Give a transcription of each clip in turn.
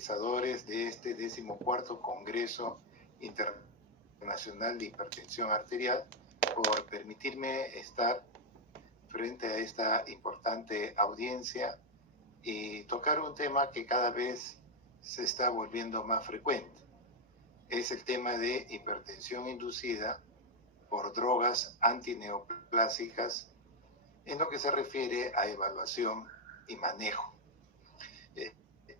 organizadores de este 14º Congreso Internacional de Hipertensión Arterial, por permitirme estar frente a esta importante audiencia y tocar un tema que cada vez se está volviendo más frecuente. Es el tema de hipertensión inducida por drogas antineoplásicas en lo que se refiere a evaluación y manejo.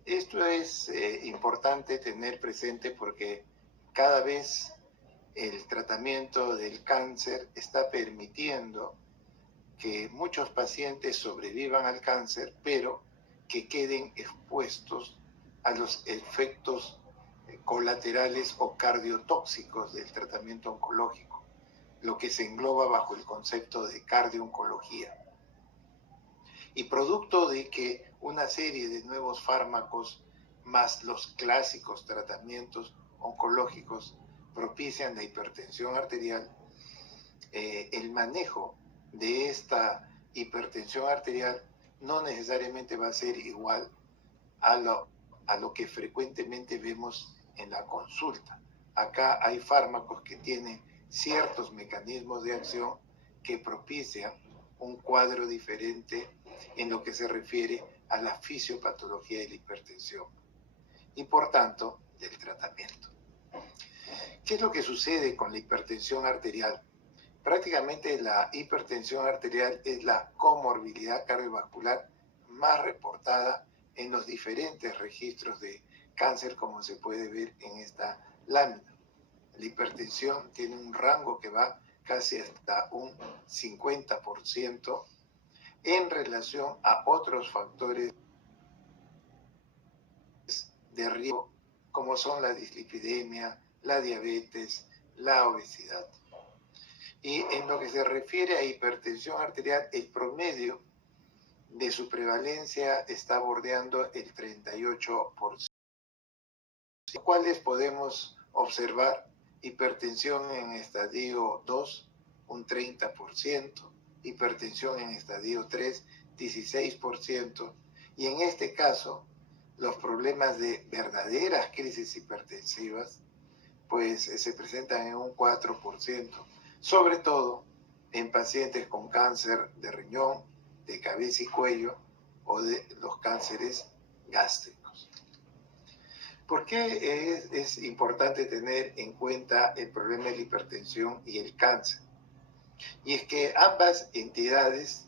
Esto es importante tener presente porque cada vez el tratamiento del cáncer está permitiendo que muchos pacientes sobrevivan al cáncer, pero que queden expuestos a los efectos colaterales o cardiotóxicos del tratamiento oncológico, lo que se engloba bajo el concepto de cardiooncología. Y producto de que una serie de nuevos fármacos más los clásicos tratamientos oncológicos propician la hipertensión arterial, el manejo de esta hipertensión arterial no necesariamente va a ser igual a lo que frecuentemente vemos en la consulta. Acá hay fármacos que tienen ciertos mecanismos de acción que propician un cuadro diferente en lo que se refiere a la fisiopatología de la hipertensión y por tanto del tratamiento. ¿Qué es lo que sucede con la hipertensión arterial? Prácticamente la hipertensión arterial es la comorbilidad cardiovascular más reportada en los diferentes registros de cáncer, como se puede ver en esta lámina. La hipertensión tiene un rango que va casi hasta un 50% en relación a otros factores de riesgo, como son la dislipidemia, la diabetes, la obesidad. Y en lo que se refiere a hipertensión arterial, el promedio de su prevalencia está bordeando el 38%, cuales podemos observar hipertensión en estadio 2, un 30%, hipertensión en estadio 3, 16%, y en este caso, los problemas de verdaderas crisis hipertensivas, pues se presentan en un 4%, sobre todo en pacientes con cáncer de riñón, de cabeza y cuello o de los cánceres gástricos. ¿Por qué es importante tener en cuenta el problema de la hipertensión y el cáncer? Y es que ambas entidades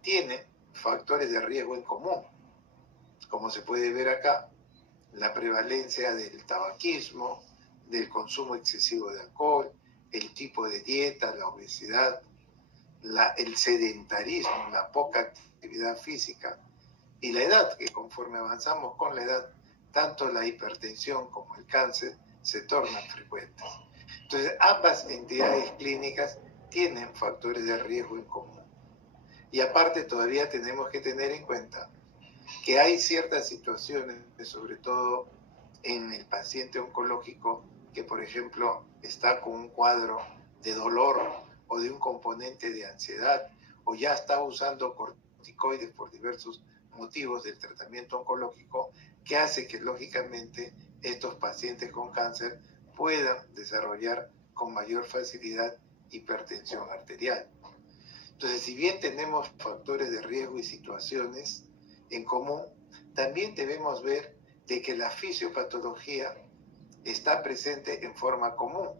tienen factores de riesgo en común. Como se puede ver acá, la prevalencia del tabaquismo, del consumo excesivo de alcohol, el tipo de dieta, la obesidad, el sedentarismo, la poca actividad física y la edad, que conforme avanzamos con la edad, tanto la hipertensión como el cáncer se tornan frecuentes. Entonces, ambas entidades clínicas tienen factores de riesgo en común. Y aparte, todavía tenemos que tener en cuenta que hay ciertas situaciones, sobre todo en el paciente oncológico, que por ejemplo está con un cuadro de dolor o de un componente de ansiedad, o ya está usando corticoides por diversos motivos del tratamiento oncológico, que hace que lógicamente estos pacientes con cáncer puedan desarrollar con mayor facilidad hipertensión arterial. Entonces, si bien tenemos factores de riesgo y situaciones en común, también debemos ver de que la fisiopatología está presente en forma común.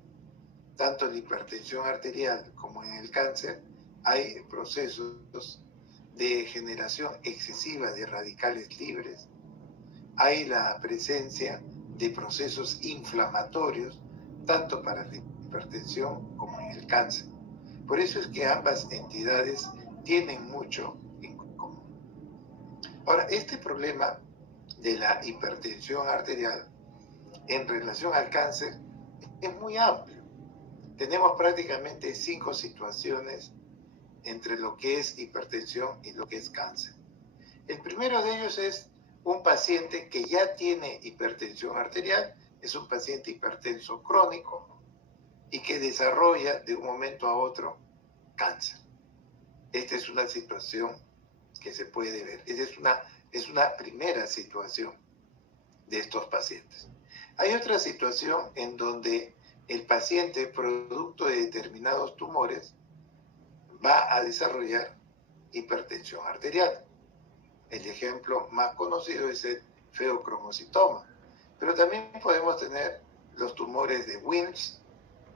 Tanto en la hipertensión arterial como en el cáncer hay procesos de generación excesiva de radicales libres, hay la presencia de procesos inflamatorios, tanto para la hipertensión como en el cáncer. Por eso es que ambas entidades tienen mucho en común. Ahora, este problema de la hipertensión arterial en relación al cáncer es muy amplio. Tenemos prácticamente 5 situaciones entre lo que es hipertensión y lo que es cáncer. El primero de ellos es un paciente que ya tiene hipertensión arterial, es un paciente hipertenso crónico y que desarrolla de un momento a otro cáncer. Esta es una situación que se puede ver. Esta es una primera situación. de estos pacientes. Hay otra situación en donde el paciente, producto de determinados tumores, va a desarrollar hipertensión arterial. El ejemplo más conocido es el feocromocitoma, pero también podemos tener los tumores de Wilms,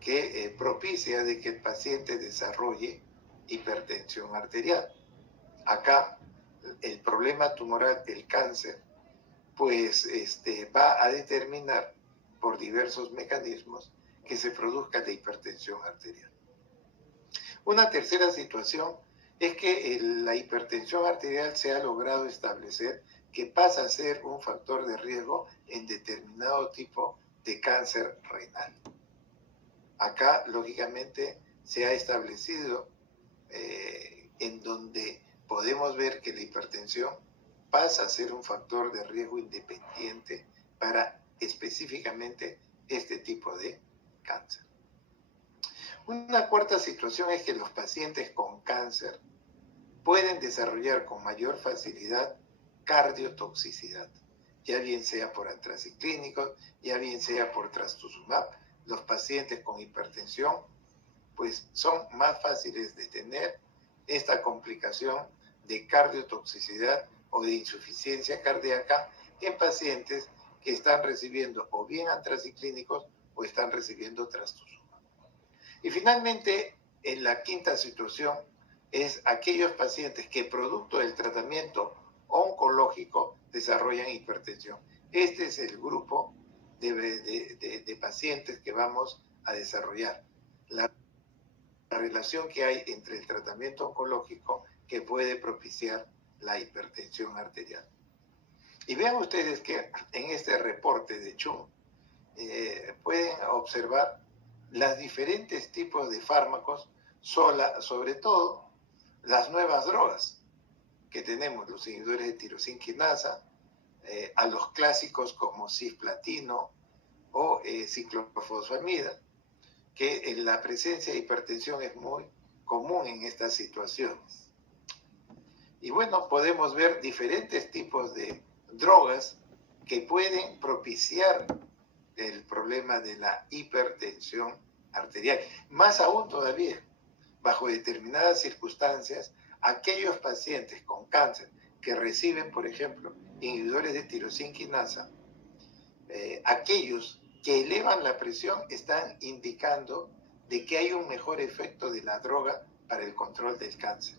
que propicia de que el paciente desarrolle hipertensión arterial. Acá el problema tumoral, el cáncer, pues va a determinar por diversos mecanismos que se produzca la hipertensión arterial. Una tercera situación es que la hipertensión arterial se ha logrado establecer que pasa a ser un factor de riesgo en determinado tipo de cáncer renal. Acá, lógicamente, se ha establecido en donde podemos ver que la hipertensión pasa a ser un factor de riesgo independiente para específicamente este tipo de cáncer. Una cuarta situación es que los pacientes con cáncer pueden desarrollar con mayor facilidad cardiotoxicidad, ya bien sea por antraciclínicos, ya bien sea por trastuzumab. Los pacientes con hipertensión pues son más fáciles de tener esta complicación de cardiotoxicidad o de insuficiencia cardíaca en pacientes que están recibiendo o bien antraciclínicos o están recibiendo trastuzumab. Y finalmente, en la quinta situación, es aquellos pacientes que producto del tratamiento oncológico desarrollan hipertensión. Este es el grupo de pacientes que vamos a desarrollar. La relación que hay entre el tratamiento oncológico que puede propiciar la hipertensión arterial. Y vean ustedes que en este reporte de Chung pueden observar los diferentes tipos de fármacos, sobre todo las nuevas drogas que tenemos, los inhibidores de tirosina quinasa, a los clásicos como cisplatino o ciclofosfamida, que la presencia de hipertensión es muy común en estas situaciones. Y bueno, podemos ver diferentes tipos de drogas que pueden propiciar el problema de la hipertensión arterial. Más aún todavía, bajo determinadas circunstancias, aquellos pacientes con cáncer que reciben, por ejemplo, inhibidores de tirosina quinasa, aquellos que elevan la presión están indicando de que hay un mejor efecto de la droga para el control del cáncer.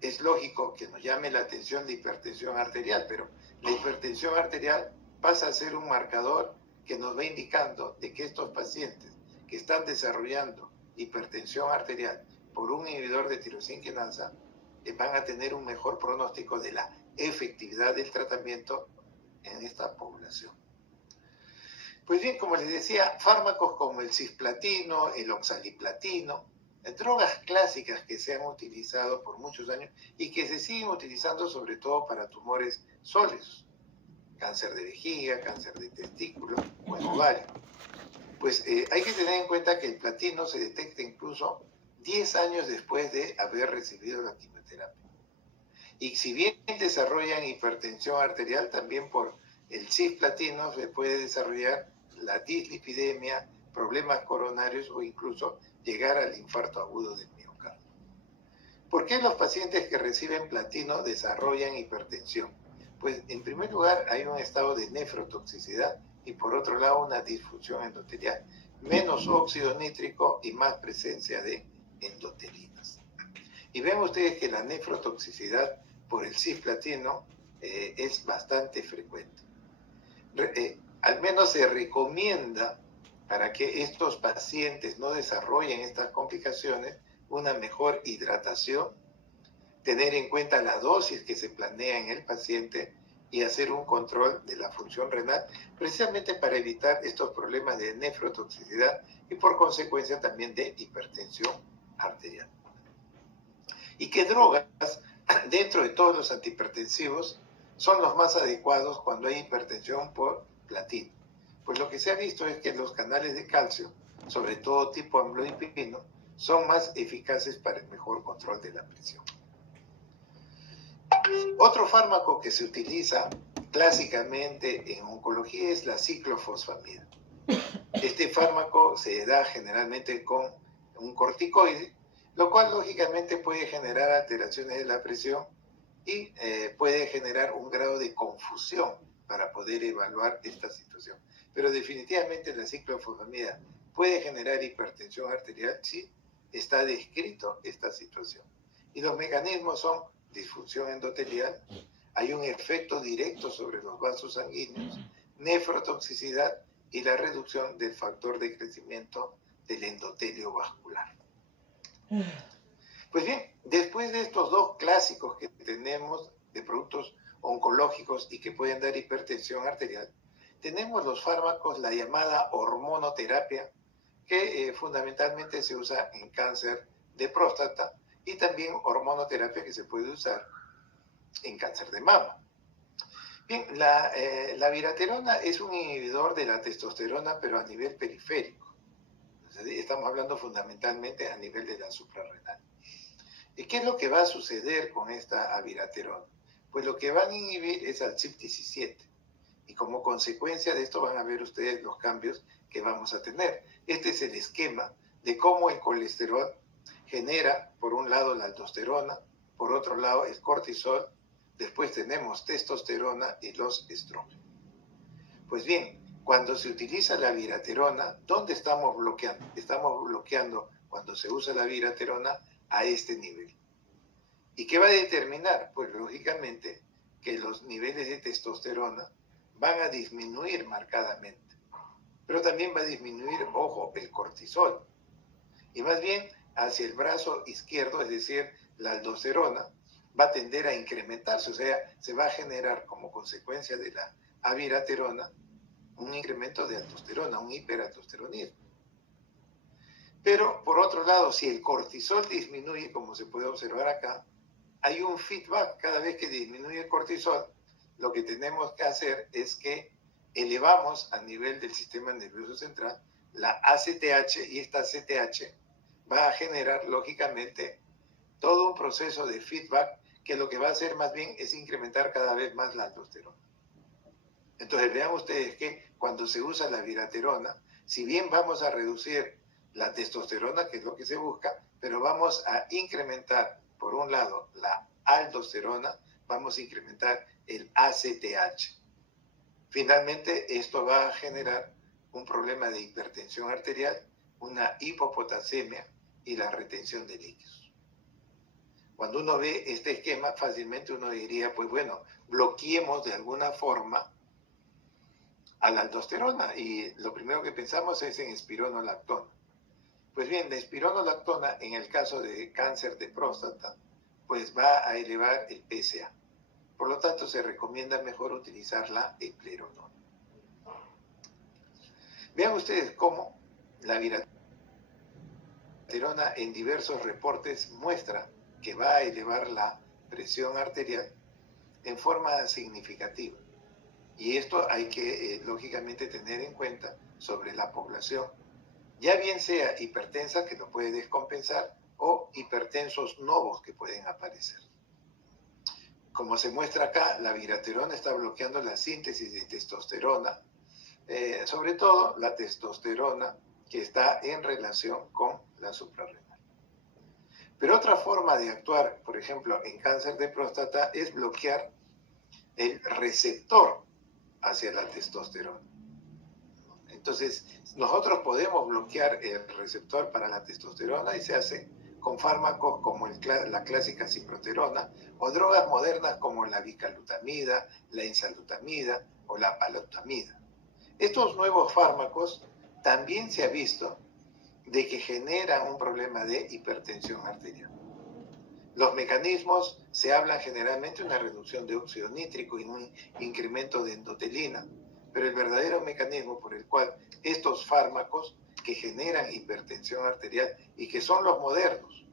Es lógico que nos llame la atención la hipertensión arterial, pero la hipertensión arterial pasa a ser un marcador que nos va indicando de que estos pacientes que están desarrollando hipertensión arterial por un inhibidor de tirosina quinasa van a tener un mejor pronóstico de la efectividad del tratamiento en esta población. Pues bien, como les decía, fármacos como el cisplatino, el oxaliplatino, drogas clásicas que se han utilizado por muchos años y que se siguen utilizando sobre todo para tumores sólidos, cáncer de vejiga, cáncer de testículo o en ovario. Pues hay que tener en cuenta que el platino se detecta incluso 10 años después de haber recibido la quimioterapia. Y si bien desarrollan hipertensión arterial, también por el cisplatino se puede desarrollar la dislipidemia, problemas coronarios o incluso llegar al infarto agudo del miocardio. ¿Por qué los pacientes que reciben platino desarrollan hipertensión? Pues en primer lugar hay un estado de nefrotoxicidad y por otro lado una disfunción endotelial, menos óxido nítrico y más presencia de endotelinas. Y ven ustedes que la nefrotoxicidad por el cisplatino es bastante frecuente. Al menos se recomienda, para que estos pacientes no desarrollen estas complicaciones, una mejor hidratación, tener en cuenta la dosis que se planea en el paciente y hacer un control de la función renal, precisamente para evitar estos problemas de nefrotoxicidad y por consecuencia también de hipertensión arterial. ¿Y qué drogas dentro de todos los antihipertensivos son los más adecuados cuando hay hipertensión por platino? Pues lo que se ha visto es que los canales de calcio, sobre todo tipo amlodipino, son más eficaces para el mejor control de la presión. Otro fármaco que se utiliza clásicamente en oncología es la ciclofosfamida. Este fármaco se da generalmente con un corticoide, lo cual lógicamente puede generar alteraciones de la presión y puede generar un grado de confusión para poder evaluar esta situación. Pero definitivamente la ciclofosfamida puede generar hipertensión arterial, sí, está descrito esta situación. Y los mecanismos son disfunción endotelial, hay un efecto directo sobre los vasos sanguíneos, nefrotoxicidad y la reducción del factor de crecimiento del endotelio vascular. Pues bien, después de estos dos clásicos que tenemos de productos oncológicos y que pueden dar hipertensión arterial, tenemos los fármacos, la llamada hormonoterapia, que fundamentalmente se usa en cáncer de próstata, y también hormonoterapia que se puede usar en cáncer de mama. Bien, la viraterona es un inhibidor de la testosterona, pero a nivel periférico. Estamos hablando fundamentalmente a nivel de la suprarrenal. ¿Y qué es lo que va a suceder con esta abiraterona? Pues lo que van a inhibir es al CYP17. Y como consecuencia de esto van a ver ustedes los cambios que vamos a tener. Este es el esquema de cómo el colesterol genera, por un lado, la aldosterona, por otro lado, el cortisol, después tenemos testosterona y los estrógenos. Pues bien, cuando se utiliza la viraterona, ¿dónde estamos bloqueando? Estamos bloqueando, cuando se usa la viraterona, a este nivel. ¿Y qué va a determinar? Pues lógicamente que los niveles de testosterona van a disminuir marcadamente, pero también va a disminuir, ojo, el cortisol. Y más bien hacia el brazo izquierdo, es decir, la aldosterona, va a tender a incrementarse, o sea, se va a generar como consecuencia de la abiraterona un incremento de aldosterona, un hiperaldosteronismo. Pero por otro lado, si el cortisol disminuye, como se puede observar acá, hay un feedback. Cada vez que disminuye el cortisol, lo que tenemos que hacer es que elevamos a nivel del sistema nervioso central la ACTH, y esta ACTH va a generar lógicamente todo un proceso de feedback que lo que va a hacer más bien es incrementar cada vez más la aldosterona. Entonces vean ustedes que cuando se usa la viraterona, si bien vamos a reducir la testosterona, que es lo que se busca, pero vamos a incrementar, por un lado, la aldosterona, vamos a incrementar el ACTH. Finalmente, esto va a generar un problema de hipertensión arterial, una hipopotasemia y la retención de líquidos. Cuando uno ve este esquema, fácilmente uno diría, pues bueno, bloqueemos de alguna forma a la aldosterona, y lo primero que pensamos es en espironolactona. Pues bien, la espironolactona en el caso de cáncer de próstata, pues va a elevar el PSA. Por lo tanto, se recomienda mejor utilizar la eplerenona. Vean ustedes cómo la viraterona en diversos reportes muestra que va a elevar la presión arterial en forma significativa. Y esto hay que, lógicamente, tener en cuenta sobre la población, ya bien sea hipertensa, que lo puede descompensar, o hipertensos novos que pueden aparecer. Como se muestra acá, la viraterona está bloqueando la síntesis de testosterona, sobre todo la testosterona que está en relación con la suprarrenal. Pero otra forma de actuar, por ejemplo, en cáncer de próstata, es bloquear el receptor hacia la testosterona. Entonces, nosotros podemos bloquear el receptor para la testosterona, y se hace con fármacos como la clásica ciproterona, o drogas modernas como la bicalutamida, la enzalutamida o la palutamida. Estos nuevos fármacos también se ha visto de que generan un problema de hipertensión arterial. Los mecanismos se hablan generalmente de una reducción de óxido nítrico y un incremento de endotelina, pero el verdadero mecanismo por el cual estos fármacos que generan hipertensión arterial y que son los modernos,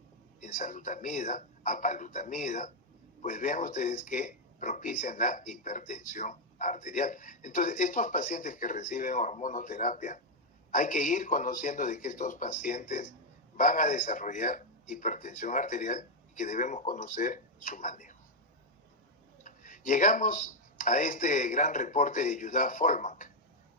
enzalutamida, apalutamida, pues vean ustedes que propician la hipertensión arterial. Entonces, estos pacientes que reciben hormonoterapia, hay que ir conociendo de que estos pacientes van a desarrollar hipertensión arterial y que debemos conocer su manejo. Llegamos a este gran reporte de Judá Folmak,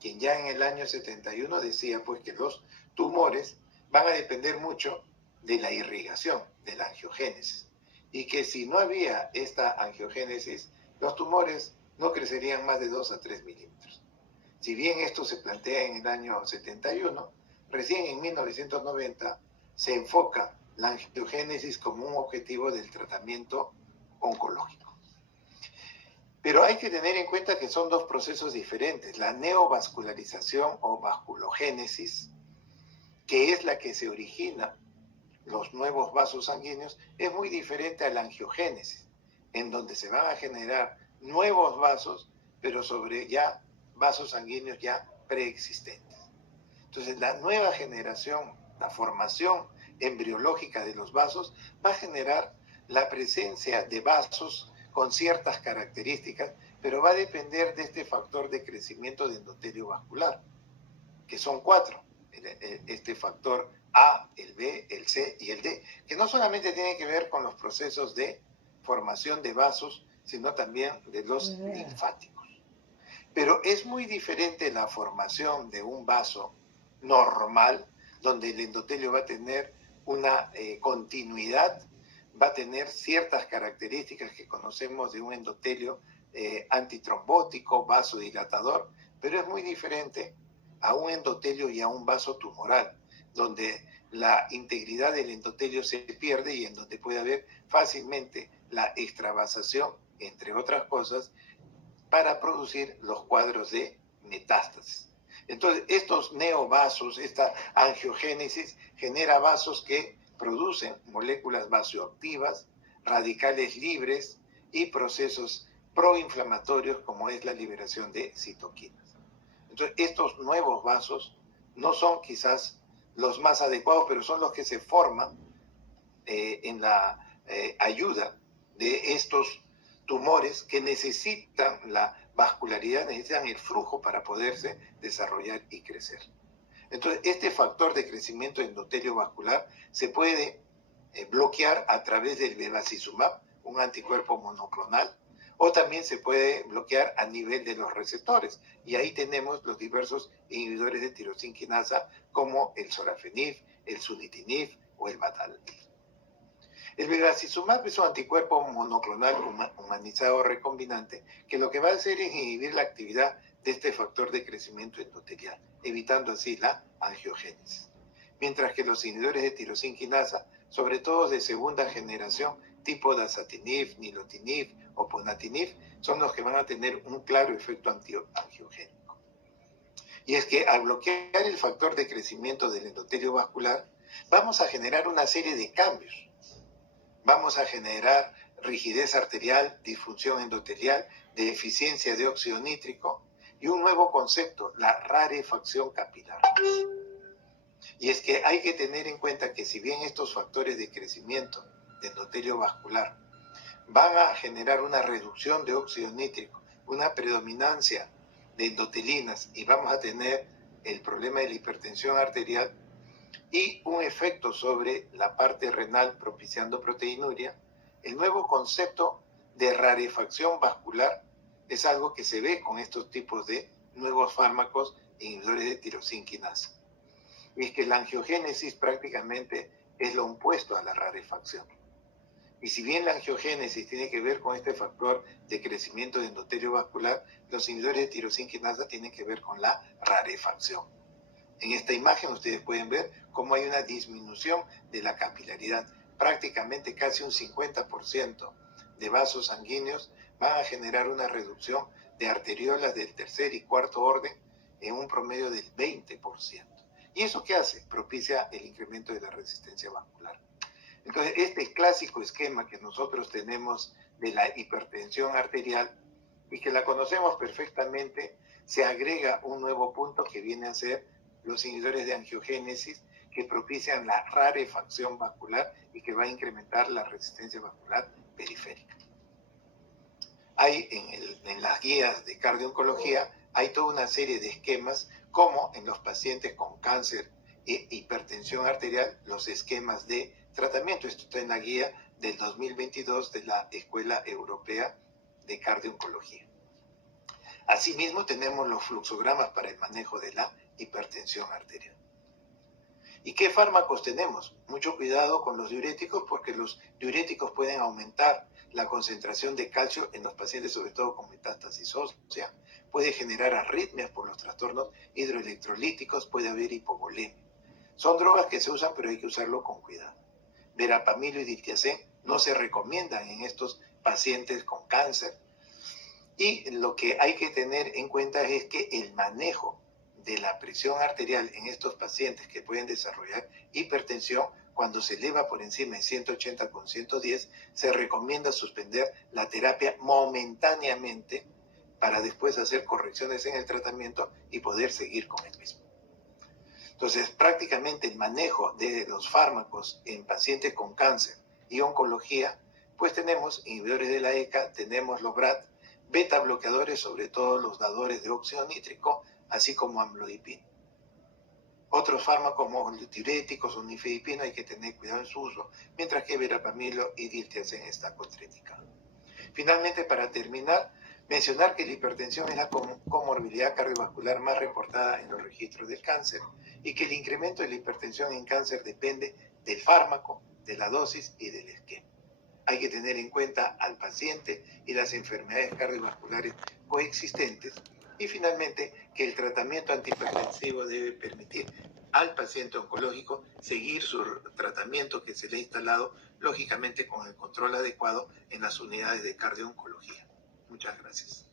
quien ya en el año 71 decía pues que los tumores van a depender mucho de la irrigación, de la angiogénesis, y que si no había esta angiogénesis, los tumores no crecerían más de 2 a 3 milímetros. Si bien esto se plantea en el año 71, recién en 1990 se enfoca la angiogénesis como un objetivo del tratamiento oncológico. Pero hay que tener en cuenta que son dos procesos diferentes. La neovascularización o vasculogénesis, que es la que se origina los nuevos vasos sanguíneos, es muy diferente a la angiogénesis, en donde se van a generar nuevos vasos, pero sobre ya vasos sanguíneos ya preexistentes. Entonces, la nueva generación, la formación embriológica de los vasos, va a generar la presencia de vasos con ciertas características, pero va a depender de este factor de crecimiento de endotelio vascular, que son 4. Este factor A, el B, el C y el D, que no solamente tiene que ver con los procesos de formación de vasos, sino también de los linfáticos. Pero es muy diferente la formación de un vaso normal, donde el endotelio va a tener una continuidad, va a tener ciertas características que conocemos de un endotelio antitrombótico, vasodilatador, pero es muy diferente a un endotelio y a un vaso tumoral, donde la integridad del endotelio se pierde y en donde puede haber fácilmente la extravasación, entre otras cosas, para producir los cuadros de metástasis. Entonces, estos neovasos, esta angiogénesis, genera vasos que producen moléculas vasoactivas, radicales libres y procesos proinflamatorios como es la liberación de citoquinas. Entonces, estos nuevos vasos no son quizás los más adecuados, pero son los que se forman en la ayuda de estos tumores que necesitan la vascularidad, necesitan el flujo para poderse desarrollar y crecer. Entonces, este factor de crecimiento endotelio vascular se puede bloquear a través del bevacizumab, un anticuerpo monoclonal, o también se puede bloquear a nivel de los receptores. Y ahí tenemos los diversos inhibidores de tirosina quinasa como el sorafenib, el sunitinib o el batalib. El bevacizumab es un anticuerpo monoclonal humanizado recombinante que lo que va a hacer es inhibir la actividad de este factor de crecimiento endotelial, evitando así la angiogénesis. Mientras que los inhibidores de tirosina quinasa, sobre todo de segunda generación, tipo dasatinib, nilotinib o ponatinib, son los que van a tener un claro efecto antiangiogénico. Y es que al bloquear el factor de crecimiento del endotelio vascular, vamos a generar una serie de cambios. Vamos a generar rigidez arterial, disfunción endotelial, deficiencia de óxido nítrico y un nuevo concepto, la rarefacción capilar. Y es que hay que tener en cuenta que si bien estos factores de crecimiento de endotelio vascular van a generar una reducción de óxido nítrico, una predominancia de endotelinas y vamos a tener el problema de la hipertensión arterial, y un efecto sobre la parte renal propiciando proteinuria, el nuevo concepto de rarefacción vascular es algo que se ve con estos tipos de nuevos fármacos inhibidores de tirosina quinasa. Y es que la angiogénesis prácticamente es lo opuesto a la rarefacción. Y si bien la angiogénesis tiene que ver con este factor de crecimiento de endotelio vascular, los inhibidores de tirosina quinasa tienen que ver con la rarefacción. En esta imagen ustedes pueden ver cómo hay una disminución de la capilaridad. Prácticamente casi un 50% de vasos sanguíneos van a generar una reducción de arteriolas del tercer y cuarto orden en un promedio del 20%. ¿Y eso qué hace? Propicia el incremento de la resistencia vascular. Entonces, este clásico esquema que nosotros tenemos de la hipertensión arterial y que la conocemos perfectamente, se agrega un nuevo punto que viene a ser los inhibidores de angiogénesis que propician la rarefacción vascular y que va a incrementar la resistencia vascular periférica. Hay en las guías de cardiooncología, hay toda una serie de esquemas, como en los pacientes con cáncer e hipertensión arterial, los esquemas de tratamiento. Esto está en la guía del 2022 de la Escuela Europea de Cardiooncología. Asimismo, tenemos los fluxogramas para el manejo de la hipertensión arterial. ¿Y qué fármacos tenemos? Mucho cuidado con los diuréticos, porque los diuréticos pueden aumentar la concentración de calcio en los pacientes, sobre todo con metástasis ósea. Puede generar arritmias por los trastornos hidroelectrolíticos, puede haber hipovolemia. Son drogas que se usan, pero hay que usarlo con cuidado. Verapamilo y diltiazem no se recomiendan en estos pacientes con cáncer. Y lo que hay que tener en cuenta es que el manejo de la presión arterial en estos pacientes que pueden desarrollar hipertensión, cuando se eleva por encima de 180 con 110, se recomienda suspender la terapia momentáneamente para después hacer correcciones en el tratamiento y poder seguir con el mismo. Entonces, prácticamente el manejo de los fármacos en pacientes con cáncer y oncología, pues tenemos inhibidores de la ECA, tenemos los BRAT, beta bloqueadores, sobre todo los dadores de óxido nítrico, así como amlodipina. Otros fármacos como los diuréticos o nifedipina hay que tener cuidado en su uso, mientras que verapamilo y diltiazem está contraindicado. Finalmente, para terminar, mencionar que la hipertensión es la comorbilidad cardiovascular más reportada en los registros del cáncer y que el incremento de la hipertensión en cáncer depende del fármaco, de la dosis y del esquema. Hay que tener en cuenta al paciente y las enfermedades cardiovasculares coexistentes. Y finalmente, que el tratamiento antihipertensivo debe permitir al paciente oncológico seguir su tratamiento que se le ha instalado, lógicamente con el control adecuado en las unidades de cardio-oncología. Muchas gracias.